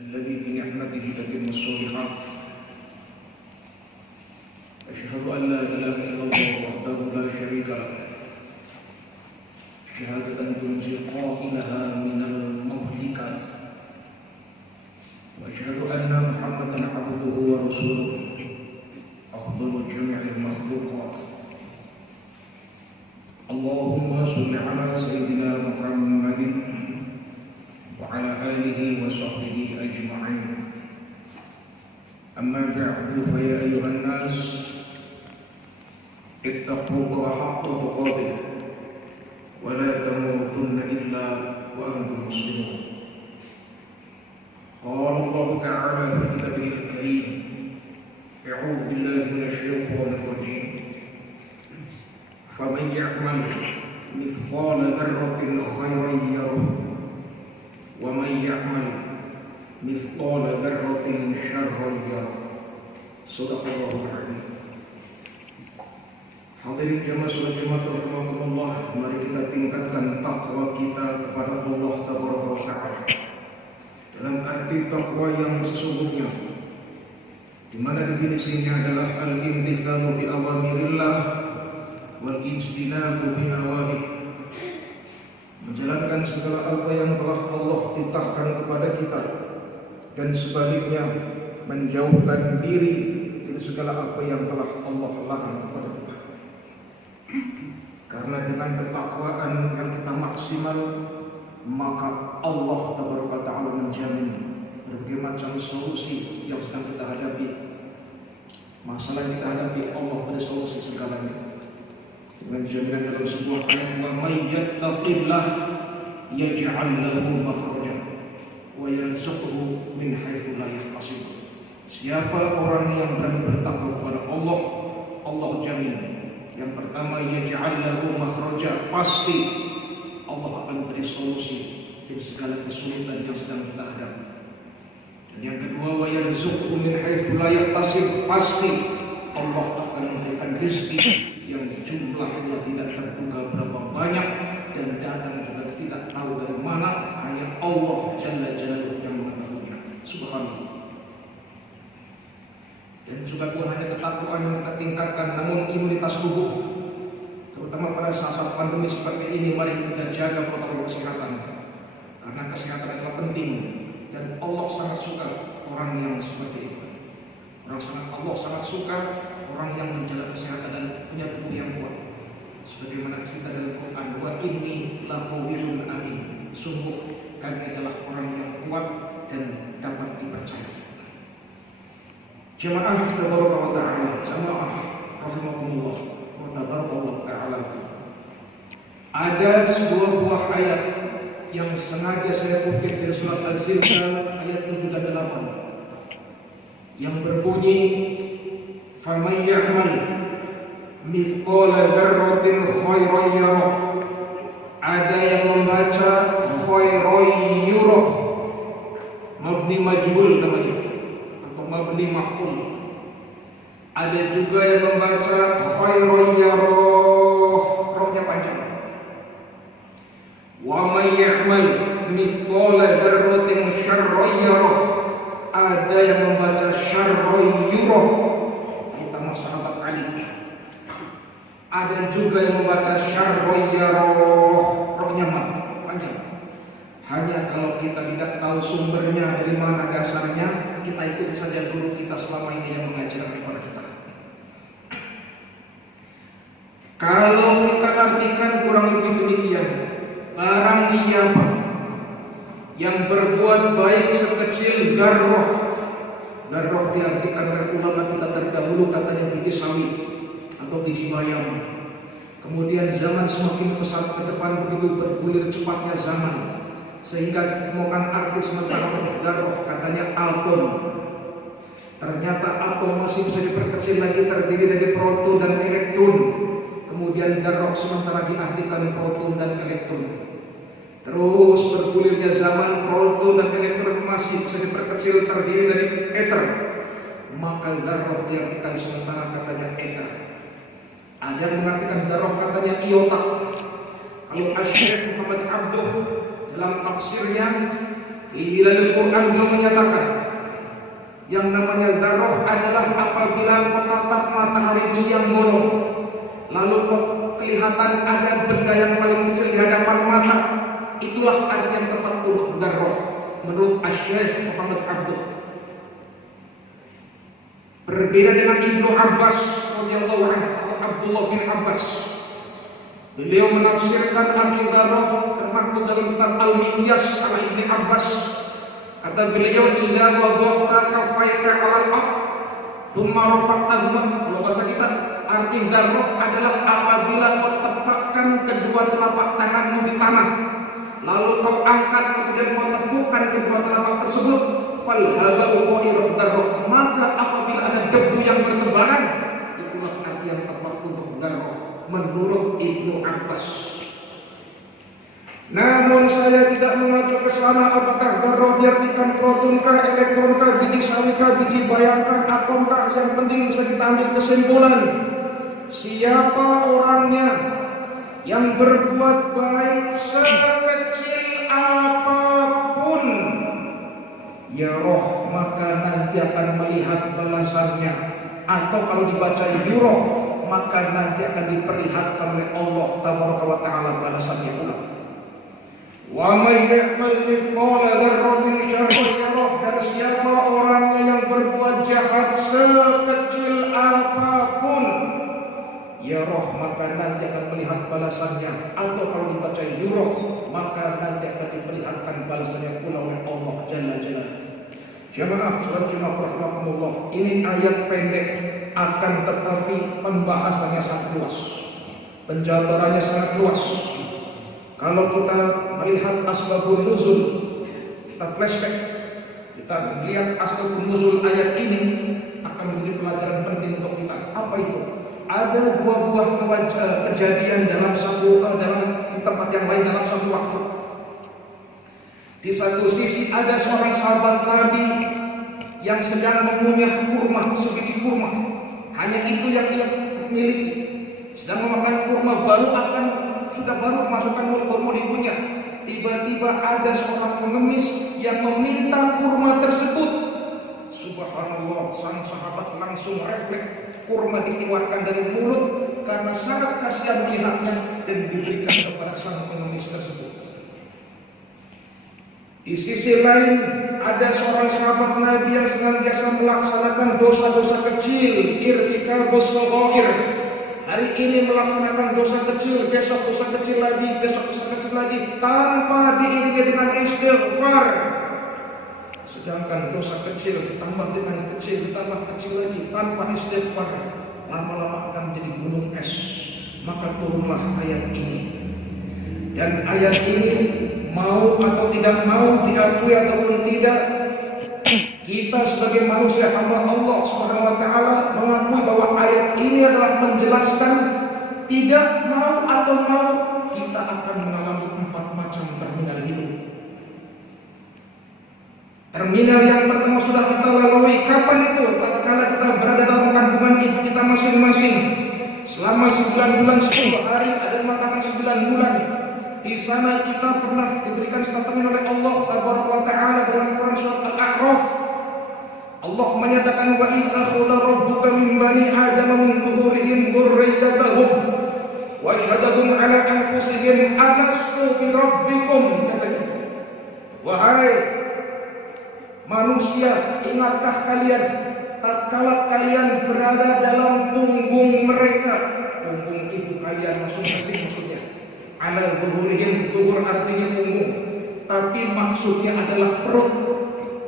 الذي بنعمته تتم الصالحات. أشهد أن لا إله إلا الله وحده لا شريك له شهادة تنجي قائلها من المهلكات، وأشهد أن محمدا عبده ورسوله أفضل جميع المخلوقات. اللهم صل على سيدنا محمد وعلى آله وصحبه أجمعين. أما بعد، فيا أيها الناس اتقوا الله حق تقاته ولا تموتن إلا وأنتم مسلمون. قال الله تعالى في كتابه الكريم: أعوذ بالله من الشيطان الرجيم. فمن يعمل مثقال ذرة خيرا يره ومن يعمل مثقال ذرة شرا يره. Sadaqallahul Azim. Hadirin jemaah salat Jumat rahimakumullah, mari kita tingkatkan takwa kita kepada Allah Tabaraka wa Ta'ala dalam arti takwa yang sesungguhnya, di mana definisinya adalah al-imtithalu bi awamirillah wal ijtinabu bi nawahih, menjalankan segala apa yang telah Allah titahkan kepada kita dan sebaliknya menjauhkan diri dari segala apa yang telah Allah larang kepada kita. Karena dengan ketakwaan yang kita maksimal, maka Allah Ta'ala menjamin berbagai macam solusi yang sedang kita hadapi. Masalah yang kita hadapi, Allah pada solusi segalanya. Dengan jaminan dalam sebuah ayat, wa may yattaqillah yaj'al lahu makhraja wa yarzuqhu min haitsu la yahtasib. Siapa orang yang berani bertakwa kepada Allah, Allah jamin. Yang pertama, yaj'al lahu makhraja, pasti Allah akan beri solusi dari segala kesulitan yang sedang kita hadapi. Dan yang kedua, wa yarzuqhu min haitsu la yahtasib, pasti Allah akan memberikan rezeki yang jumlahnya tidak terduga berapa banyak dan datang juga tidak tahu dari mana, hanya Allah Jalla Jalaluhu yang mengetahuinya. Subhanallah. Dan juga bukan hanya ketakwaan yang kita tingkatkan, namun imunitas tubuh, terutama pada saat pandemi seperti ini, mari kita jaga protokol kesehatan, karena kesehatan adalah penting dan Allah sangat suka orang yang seperti itu. Allah sangat suka orang yang menjaga kesehatan dan punya tubuh yang kuat. Sebagaimana cerita dalam Quran, wa inni laqawiyun amin, sungguh kami adalah orang yang kuat dan dapat dipercaya. Jemaah tabaraka wa ta'ala, jemaah rahimakumullah wa tabarakallahu ta'ala. Ada sebuah buah ayat yang sengaja saya kutip dari surat Az-Zilzal ayat 7 dan 8 yang berbunyi, faman ya'mal mithqala dzarratin khairan yarah. Ada yang membaca khairan yurah, mabni majhul namanya atau mabni maf'ul. Ada juga yang membaca khairan yarah, rohnya panjang. Wa may ya'mal mithqala dzarratin syarran yarah. Ada yang membaca syarran yurah, terutama sahabat Ali. Ada juga yang membaca syarran yarah, rohnya panjang. Hanya kalau kita tidak tahu sumbernya dari mana dasarnya, kita ikuti saja guru kita selama ini yang mengajarkan kepada kita. Kalau kita artikan kurang lebih demikian, barang siapa yang berbuat baik sekecil darroh, darroh diartikan oleh ulama kita terdahulu katanya biji sawi atau biji bayam. Kemudian zaman semakin pesat ke depan, begitu bergulir cepatnya zaman, sehingga ditemukan arti sementara untuk darroh katanya atom. Ternyata atom masih bisa diperkecil lagi, terdiri dari proton dan elektron. Kemudian darroh sementara diartikan proton dan elektron. Terus bergulirnya zaman, proton dan elektron masih bisa diperkecil, terdiri dari ether. Maka darroh diartikan sementara katanya ether. Ada yang mengartikan darroh katanya iota. Kalau Asy-Syaikh Muhammad Abduh dalam tafsirnya Fi Al-Quran belum menyatakan yang namanya dzarrah adalah apabila kau tatap matahari di siang bolong, lalu kok kelihatan ada benda yang paling kecil di hadapan mata, itulah arti yang tepat untuk dzarrah menurut Asy-Syaikh Muhammad Abduh. Berbeda dengan Ibnu Abbas radhiyallahu anhu atau Abdullah bin Abbas. Beliau menafsirkan arti dzarrah termaktub dalam kitab Al-Miqyas ala Ibnu Abbas. Kata beliau, "Idza wada'ta kaffaika 'alal ard, tsumma rafa'tahuma." Kalau bahasa kita, arti dzarrah adalah apabila kau tepakkan kedua telapak tanganmu di tanah, lalu kau angkat kemudian kau tepukan kedua telapak tersebut, fal haba'u qairah dzarrah, maka apabila ada debu yang bertebaran, itulah arti yang tepat untuk dzarrah menurut Ibnu Abbas. Namun saya tidak mengacu ke sana apakah dzarrah diartikan protonkah, elektronkah, biji sawikah, biji bayangkah, atomkah. Yang penting bisa kita ambil kesimpulan, siapa orangnya yang berbuat baik sekecil apapun, ya roh, maka nanti akan melihat balasannya. Atau kalau dibaca yuroh, maka nanti akan diperlihatkan oleh Allah tabaraka wa ta'ala balasannya pula. Wa may ya'mal mithqala dzarratin syarran yarah, dan siapa orangnya yang berbuat jahat sekecil apapun, ya roh, maka nanti akan melihat balasannya. Atau kalau dibaca yuroh, maka nanti akan diperlihatkan balasannya pula oleh Allah Jalla Jalaluhu. Jamaah salat Jumat rahimakumullah, ini ayat pendek, akan tetapi pembahasannya sangat luas, penjabarannya sangat luas. Kalau kita melihat asbabun nuzul, kita flashback, kita lihat asbabun nuzul ayat ini, akan menjadi pelajaran penting untuk kita. Apa itu? Ada dua buah kejadian dalam di tempat yang lain dalam satu waktu. Di satu sisi ada seorang sahabat Nabi yang sedang mengunyah kurma, sebiji kurma. Hanya itu yang ia miliki. Sedang memakan kurma, sudah baru masukkan mulut, baru mau dikunyah. Tiba-tiba ada seorang pengemis yang meminta kurma tersebut. Subhanallah, sang sahabat langsung refleks, kurma dikeluarkan dari mulut karena sangat kasihan melihatnya dan diberikan kepada sang pengemis tersebut. Di sisi lain ada seorang sahabat Nabi yang senantiasa melaksanakan dosa-dosa kecil, irtikabus shaghair. Hari ini melaksanakan dosa kecil, besok dosa kecil lagi, besok dosa kecil lagi, tanpa diiringi dengan istighfar. Sedangkan dosa kecil ditambah dengan kecil, ditambah kecil lagi, tanpa istighfar, lama-lama akan menjadi gunung es. Maka turunlah ayat ini. Dan ayat ini, mau atau tidak mau, diakui ataupun tidak, kita sebagai manusia hamba Allah Subhanahu wa ta'ala mengakui bahwa ayat ini adalah menjelaskan tidak mau atau mau kita akan mengalami 4 macam terminal hidup. Terminal yang pertama sudah kita lalui. Kapan itu? Tatkala kita berada dalam kandungan ibu kita masing-masing selama 9 bulan 10 hari, ada yang mengatakan 9 bulan. Di sana kita pernah diberikan statement oleh Allah Taala dalam Quran surat Al-A'raf. Allah menyatakan, wa in akhadha rabbuka min bani adama min dhuhurihim dzurriyyatahum wa syahadahum ala anfusihim alastu bi rabbikum. Wahai manusia, ingatkah kalian tatkala kalian berada dalam punggung mereka, punggung ibu kalian masing-masing maksudnya. Ala dhuhurihim, dhuhur artinya punggung, tapi maksudnya adalah perut.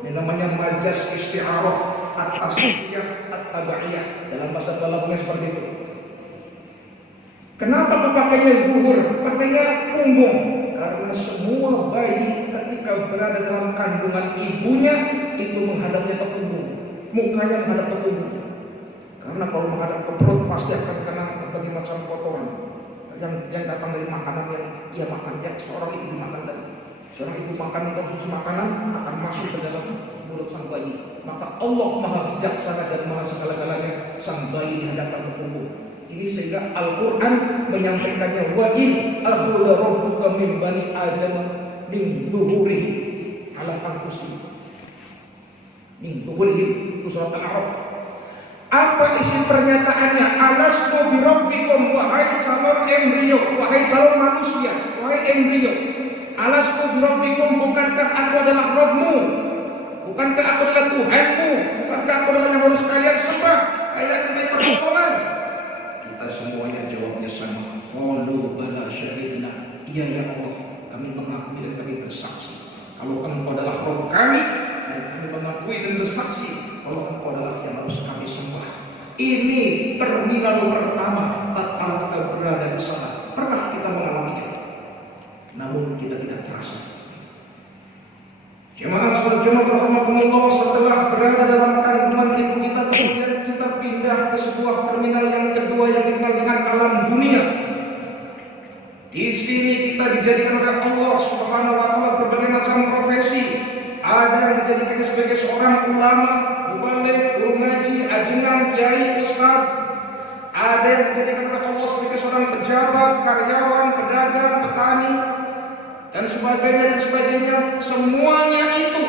Ini namanya majas isti'arah at-tasrifiyah at-tabaiyah, dalam bahasa balagnya seperti itu. Kenapa pakainya dhuhur, pakainya punggung? Karena semua bayi ketika berada dalam kandungan ibunya itu menghadapnya ke punggung, mukanya menghadap ke punggung. Karena kalau menghadap ke perut pasti akan kena berbagai macam kotoran yang datang dari makanan yang ia makan, yang seorang ibu makan tadi. Seorang ibu makan, konsumsi makanan akan masuk ke dalam mulut sang bayi. Maka Allah Maha Bijaksana dan Maha segala-galanya, sang bayi dihadapkan ke punggung. Ini sehingga Al-Quran menyampaikannya, wa in akhadha rabbuka min bani adama min zuhurihim ala anfusihim min dhuhurihim, itu surat Al-A'raf. Apa isi pernyataannya? Alastu bi rabbikum, wahai calon embrio, wahai calon manusia, wahai embrio. Alastu bi rabbikum, bukankah aku adalah Rabbmu? Bukankah aku adalah Tuhanmu? Bukankah aku adalah yang harus kalian sembah? Kalian minta pertolongan? Kita semuanya jawabnya sama. Qalu bala syahidna. Iya ya Allah, kami mengakui dan kami bersaksi kalau Engkau adalah Rabb kami, dan kami mengakui dan bersaksi kalau Engkau adalah yang harus kami sembah. Ini terminal pertama tatkala kita berada di sana. Pernah kita mengalaminya, namun kita tidak terasa. Jemaah rahimakumullah, setelah berada dalam kandungan ibu kita, kemudian kita pindah ke sebuah terminal yang kedua yang dikenal dengan alam dunia. Di sini kita dijadikan oleh Allah Subhanahu wa taala berbagai macam profesi. Ada yang dijadikan sebagai seorang ulama, mubaligh, guru ngaji, ajengan, kiai, ustaz. Ada yang dijadikan oleh Allah sebagai seorang pejabat, karyawan, pedagang, petani, dan sebagainya. Semuanya itu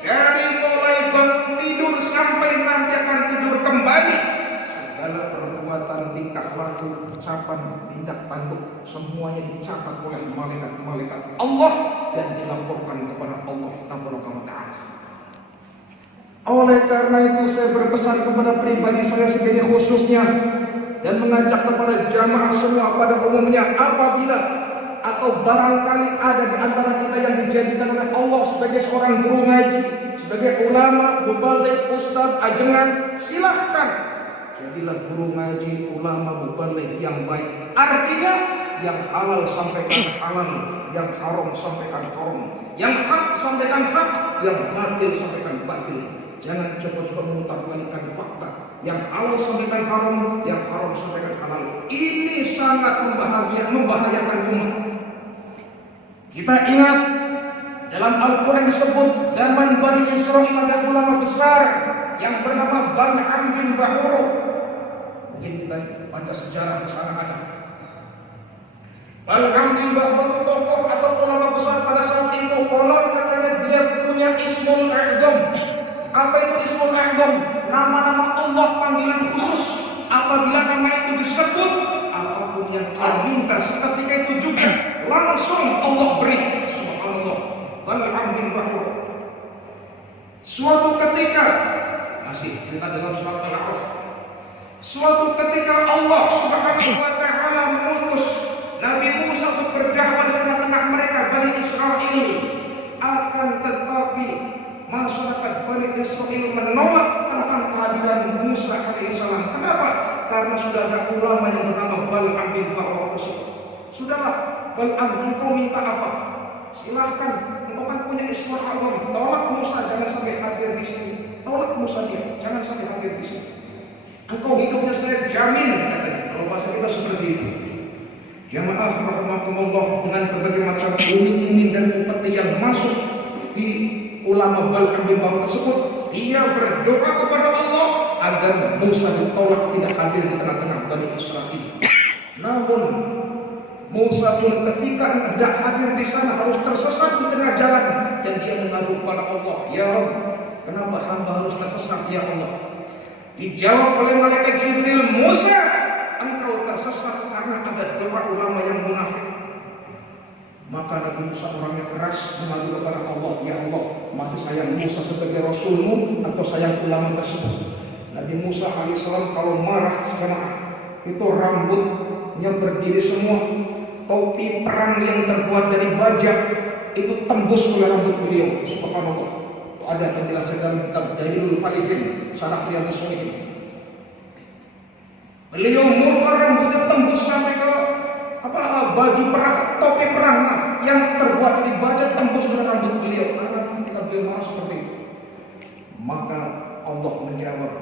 dari mulai bangun tidur sampai nanti akan tidur kembali, segala perbuatan, tingkah laku, ucapan, tindak tanduk, semuanya dicatat oleh malaikat-malaikat Allah dan dilaporkan kepada Allah Tabaraka wa Ta'ala. Oleh karena itu saya berpesan kepada pribadi saya sebagai khususnya dan mengajak kepada jamaah semua pada umumnya, apabila atau barangkali ada di antara kita yang dijadikan oleh Allah sebagai seorang guru ngaji, sebagai ulama, mubaligh, ustaz, ajengan, silahkan jadilah guru ngaji, ulama, mubaligh yang baik. Artinya yang halal sampaikan halal, yang haram sampaikan haram, yang hak sampaikan hak, yang batil sampaikan batil. Jangan coba-coba memutarbalikkan fakta. Yang halal sampaikan haram, yang haram sampaikan halal. Ini sangat membahayakan umat. Kita ingat dalam Al-Quran disebut zaman Bani Israil ada ulama besar yang bernama Bal'am bin Ba'ur. Mungkin kita baca sejarah di sana ada. Bal'am bin Ba'ur tokoh atau ulama besar pada saat itu. Konon katanya dia punya Ismul A'zam. Apa itu Ismul A'zam? Nama-nama Allah panggilan khusus. Apabila nama itu disebut, apapun yang dia minta seketika itu juga langsung Allah beri. Subhanallah. Bal'am bin Ba'ur. Suatu ketika, masih cerita dalam surat Al-A'raf. Suatu ketika Allah Subhanahu wa Ta'ala mengutus Nabi Musa untuk berdakwah di tengah-tengah mereka Bani Israil. Akan tetapi masyarakat Bani Israil menolak tentang kehadiran Musa alaihissalam. Kenapa? Karena sudah ada ulama yang bernama Bal'am bin Ba'ur tersebut. Sudahlah, Bal'am, engkau minta apa? Silahkan, engkau kan punya Ismul A'zam. Tolak Musa, jangan sampai hadir di sini. Tolak Musa dia, jangan sampai hadir di sini. Engkau hidupnya saya jamin, katanya. Kalau bahasa kita seperti itu. Jamaah rahimakumullah, dengan berbagai macam iming-iming dan upeti yang masuk di ulama Bal'am bin Ba'ur tersebut, dia berdoa kepada Allah agar Musa ditolak tidak hadir di tengah-tengah Bani Israil. Namun Musa pun ketika tidak hadir di sana harus tersesat di tengah jalan dan dia mengadu kepada Allah, ya Rabb, kenapa hamba harus tersesat ya Allah? Dijawab oleh malaikat Jibril, Musa, engkau tersesat karena ada doa ulama yang munafik. Maka Nabi Musa orangnya keras mengadu kepada Allah, ya Allah, masih sayang Musa sebagai Rasulmu atau sayang ulama tersebut? Nabi Musa alaihissalam kalau marah jemaah itu rambutnya berdiri semua, topi perang yang terbuat dari baja itu tembus oleh rambut beliau. Subhanallah. Itu ada penjelasan dalam kitab Dalilul Falihin, Syarah Riyadhus Shalihin. Beliau murka rambutnya tembus sampai ke baju perang, topi perang yang terbuat dari baja tembus dengan rambut beliau. Karena ketika beliau marah seperti itu, maka Allah menjawab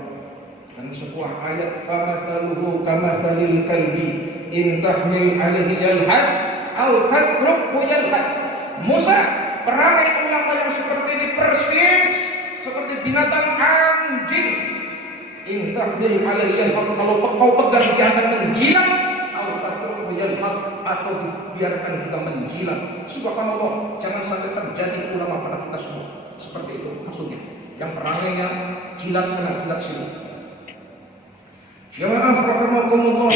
dan sebuah ayat, famathaluhu kamathalil kalbi in tahmil alaihi yalhas aw tatrukhu yalhas. Musa, perangai ulama yang seperti ini persis seperti binatang anjing. In tahmil alaihi yalhas, kalau kau pegang dia akan menjilat, aw tatrukhu yalhaq, atau dibiarkan juga menjilat. Subhanallah, jangan sampai terjadi ulama pada kita semua seperti itu maksudnya, yang perangainya jilat sana jilat sini. Jemaah rahimakumullah,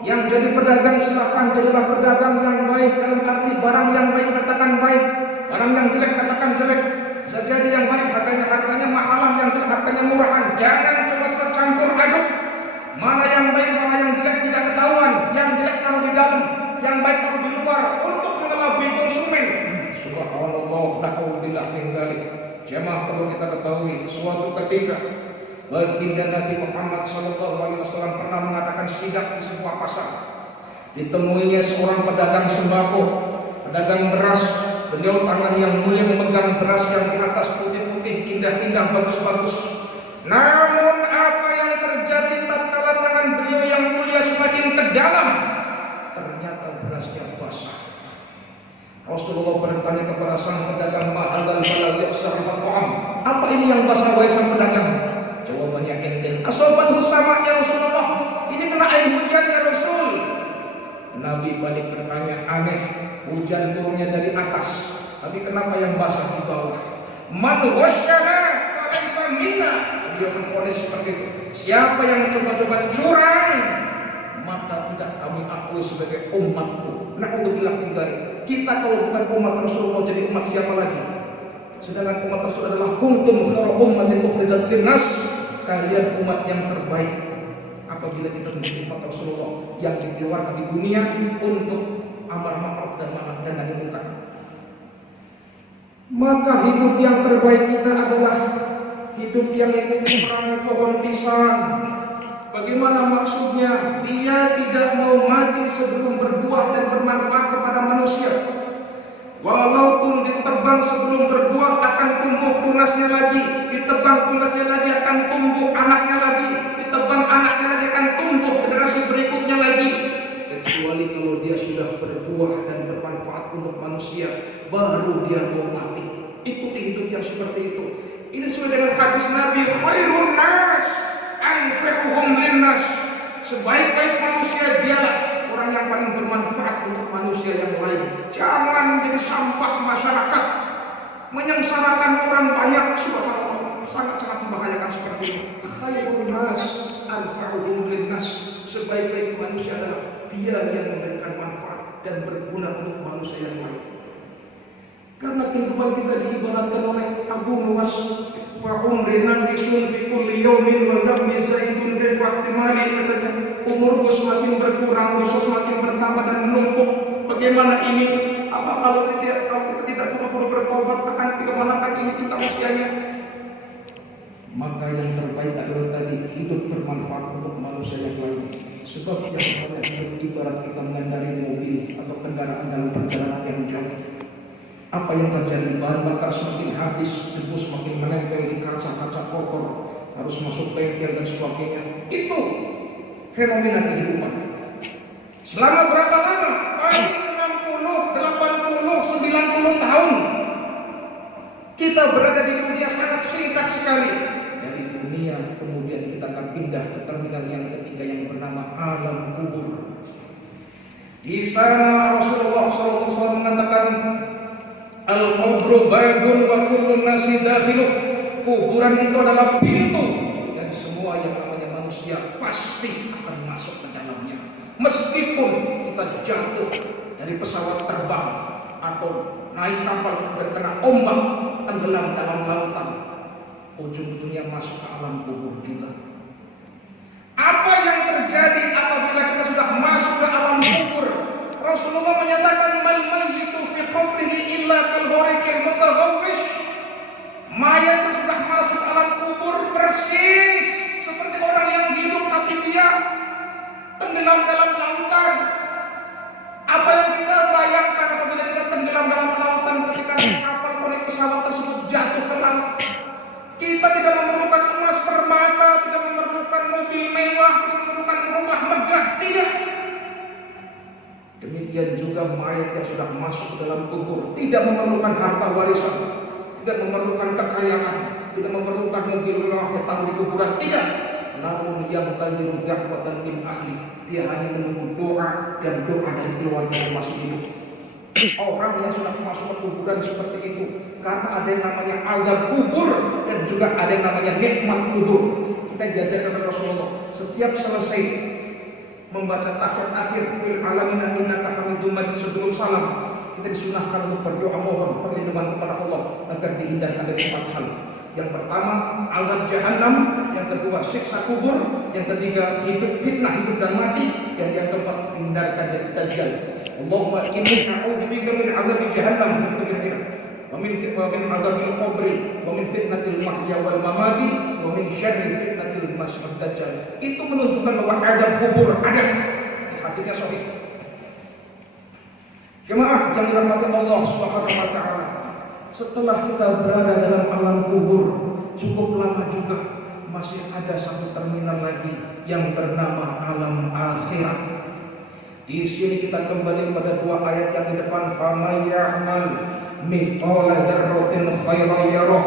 yang jadi pedagang silakan jadilah pedagang yang baik, dalam arti barang yang baik katakan baik, barang yang jelek katakan jelek. Bisa jadi yang baik harganya mahalan, yang jelek harganya murahan. Jangan coba-coba campur aduk. Mana yang baik, mana yang jelek tidak ketahuan. Yang jelek taruh di dalam, yang baik taruh di luar untuk mengelabui konsumen. Subhanallah, na'udzubillah min dzalik. Jemaah perlu kita ketahui, suatu ketika baginda Nabi Muhammad SAW pernah mengadakan sidak di sebuah pasar. Ditemuinya seorang pedagang sembako, pedagang beras. Beliau tangan yang mulia memegang beras yang di atas putih-putih, indah-indah, bagus-bagus. Namun apa yang terjadi tatkala tangan beliau yang mulia semakin ke dalam, ternyata berasnya basah. Rasulullah bertanya kepada sang pedagang, "Ma'adal balad ya'sahul ta'am?" Apa ini yang basah wahai sang pedagang? Jawabannya enteng. "Asobat bersama ya Rasulullah, ini kena air hujan ya Rasul." Nabi balik bertanya, "Aneh, hujan turunnya dari atas, tapi kenapa yang basah di bawah?" "Man wasyana falaysa minna." Beliau berfonis seperti itu. Siapa yang coba-coba curang, maka tidak kami akui sebagai umatku. Na'udzubillah min dzalik. Kita kalau bukan umat Rasulullah jadi umat siapa lagi? Sedangkan umat Rasul adalah kuntum khairu ummatin ukhrijat linnas. Kalian umat yang terbaik. Apabila kita menjadi umat Rasulullah yang dikeluarkan di dunia untuk amar ma'ruf dan nahi munkar, maka hidup yang terbaik kita adalah hidup yang ikuti perangai pohon pisang. Bagaimana maksudnya? Dia tidak mau mati sebelum berbuah dan bermanfaat kepada manusia. Walaupun ditebang sebelum berbuah akan tumbuh tunasnya lagi, ditebang tunasnya lagi akan tumbuh anaknya lagi, ditebang anaknya lagi akan tumbuh generasi berikutnya lagi. Kecuali kalau dia sudah berbuah dan bermanfaat untuk manusia, baru dia mau mati. Ikuti hidup yang seperti itu. Ini sesuai dengan hadis Nabi, khairun nas anfa'uhum linnas. Sebaik-baik manusia dialah orang yang paling bermanfaat untuk manusia yang lain. Jangan menjadi sampah masyarakat, menyengsarakan orang banyak. Subhanallah, sangat-sangat membahayakan seperti ini. Khairun nas anfa'uhum linnas. Sebaik-baik manusia adalah dia yang memberikan manfaat dan berguna untuk manusia yang lain. Karena kehidupan kita diibaratkan oleh Abu Nuwas, fa umri nankisun fi kulli yawmin wa dhambi zaidun kaifa ihtimali, katanya umurku semakin berkurang, dosa semakin bertambah dan menumpuk. Bagaimana ini? Apa kalau kita tidak buru-buru bertobat, akan kemanakan ini kita usianya? Maka yang terbaik adalah tadi hidup bermanfaat untuk manusia yang lain. Sebab yang banyak hidup ibarat kita mengendarai mobil atau kendaraan dalam perjalanan yang jauh. Apa yang terjadi? Bahan bakar semakin habis, debu semakin menempel di kaca-kaca kotor, harus masuk bengkel dan sebagainya. Itu fenomena kehidupan. Selama berapa lama? Paling 60, 80, 90 tahun kita berada di dunia, sangat singkat sekali. Dari dunia kemudian kita akan pindah ke terminal yang ketiga yang bernama alam kubur. Di sana Rasulullah SAW mengatakan, al-qabru babun wa kullu nasi dakhiluh. Kuburan itu adalah pintu dan semua yang namanya manusia pasti akan masuk ke dalamnya. Meskipun kita jatuh dari pesawat terbang atau naik kapal dan kena ombak, tenggelam dalam lautan, ujung-ujungnya masuk ke alam kubur juga. Apa yang terjadi apabila kita sudah masuk ke alam kubur? Rasulullah menyatakan, mal mayyitu fi qabrihi illa kal hurikil mutaghawwish. Mayat yang sudah masuk alam kubur persis seperti orang yang hidup tapi dia tenggelam dalam lautan. Apa yang kita bayangkan apabila kita tenggelam dalam lautan ketika kapal atau pesawat tersebut jatuh ke laut? Kita tidak memerlukan emas permata, tidak memerlukan mobil mewah, tidak memerlukan rumah megah, tidak. Demikian juga mayat yang sudah masuk dalam kubur tidak memerlukan harta warisan, tidak memerlukan kekayaan, tidak memerlukan mobil mewah yang taruh di kuburan, tidak. namun yang tadiru da'watan min ahli, dia hanya menunggu doa dan doa dari keluarga yang masih hidup. Orang yang sudah masuk ke kuburan seperti itu, karena ada yang namanya azab kubur dan juga ada yang namanya nikmat kubur. Kita diajarkan oleh Rasulullah, setiap selesai membaca tahiyat akhir fil alamin innaka hamidum majid sebelum salam, kita disunahkan untuk berdoa mohon perlindungan kepada Allah agar dihindarkan dari 4 hal. Yang pertama, azab jahannam, yang kedua siksa kubur, yang ketiga hidup fitnah hidup dan mati, dan yang keempat dihindarkan dari dajjal. Allahumma inni a'udzubika min azab jahannam, begitu kira-kira. Wa min azabil qabri, wa min fitnatil mahya wal mamati, wa min syarri fitnatil masiihid dajjal. Itu menunjukkan bahwa azab kubur ada. Hadisnya sahih. Jemaah yang dirahmati Allah Subhanahu wa taala, setelah kita berada dalam alam kubur cukup lama juga, masih ada satu terminal lagi yang bernama alam akhirat. Di sini kita kembali pada 2 ayat yang di depan, faman ya'mal mithqala dzarratin khairan yarah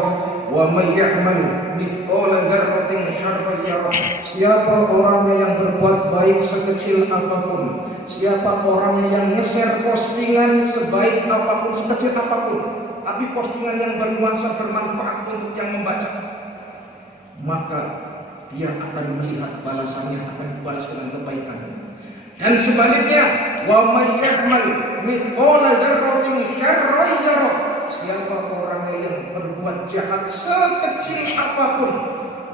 wa may ya'mal mithqala dzarratin syarran yarah. Siapa orangnya yang berbuat baik sekecil apapun, siapa orangnya yang nge-share postingan sebaik apapun, sekecil apapun, tapi postingan yang bernuansa bermanfaat untuk yang membaca, maka dia akan melihat balasannya, akan dibalas dengan kebaikan. Dan sebaliknya, wa may ya'mal mithqala dzarratin syarran yarah. Siapa orangnya yang berbuat jahat sekecil apapun,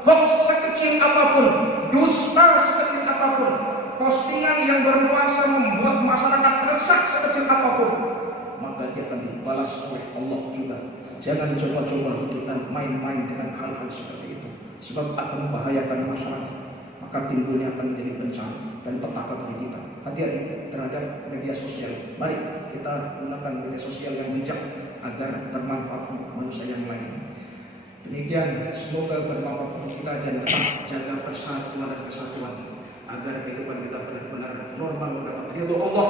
hoax sekecil apapun, dusta sekecil apapun, postingan yang bernuansa membuat masyarakat resah sekecil apapun, maka dia akan dibalas oleh Allah juga. Jangan coba-coba kita main-main dengan hal-hal seperti itu, sebab akan membahayakan masyarakat, maka timbulnya akan menjadi bencana dan petaka bagi kita. Hati-hati terhadap media sosial. Mari kita gunakan media sosial yang bijak agar bermanfaat untuk manusia yang lain. Demikian, semoga bermanfaat untuk kita dan tetap jaga persatuan dan kesatuan agar kehidupan kita benar-benar normal, mendapat ridho Allah,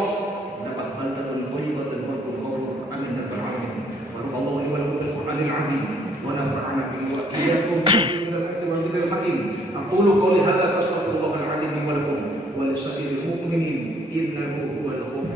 mendapat baldatun thayyibatun wa rabbun ghafur. Amin ya rabbal alamin. Barakallahu li wa lakum bil Qur'anil azim wa nafa'ana bihi wa iyyakum bil ayati wa dhikril hakim. Aqulu qawli hadza fastaghfirullahal azim li wa lakum wa lisa'iril mu'minin innahu huwal ghafurur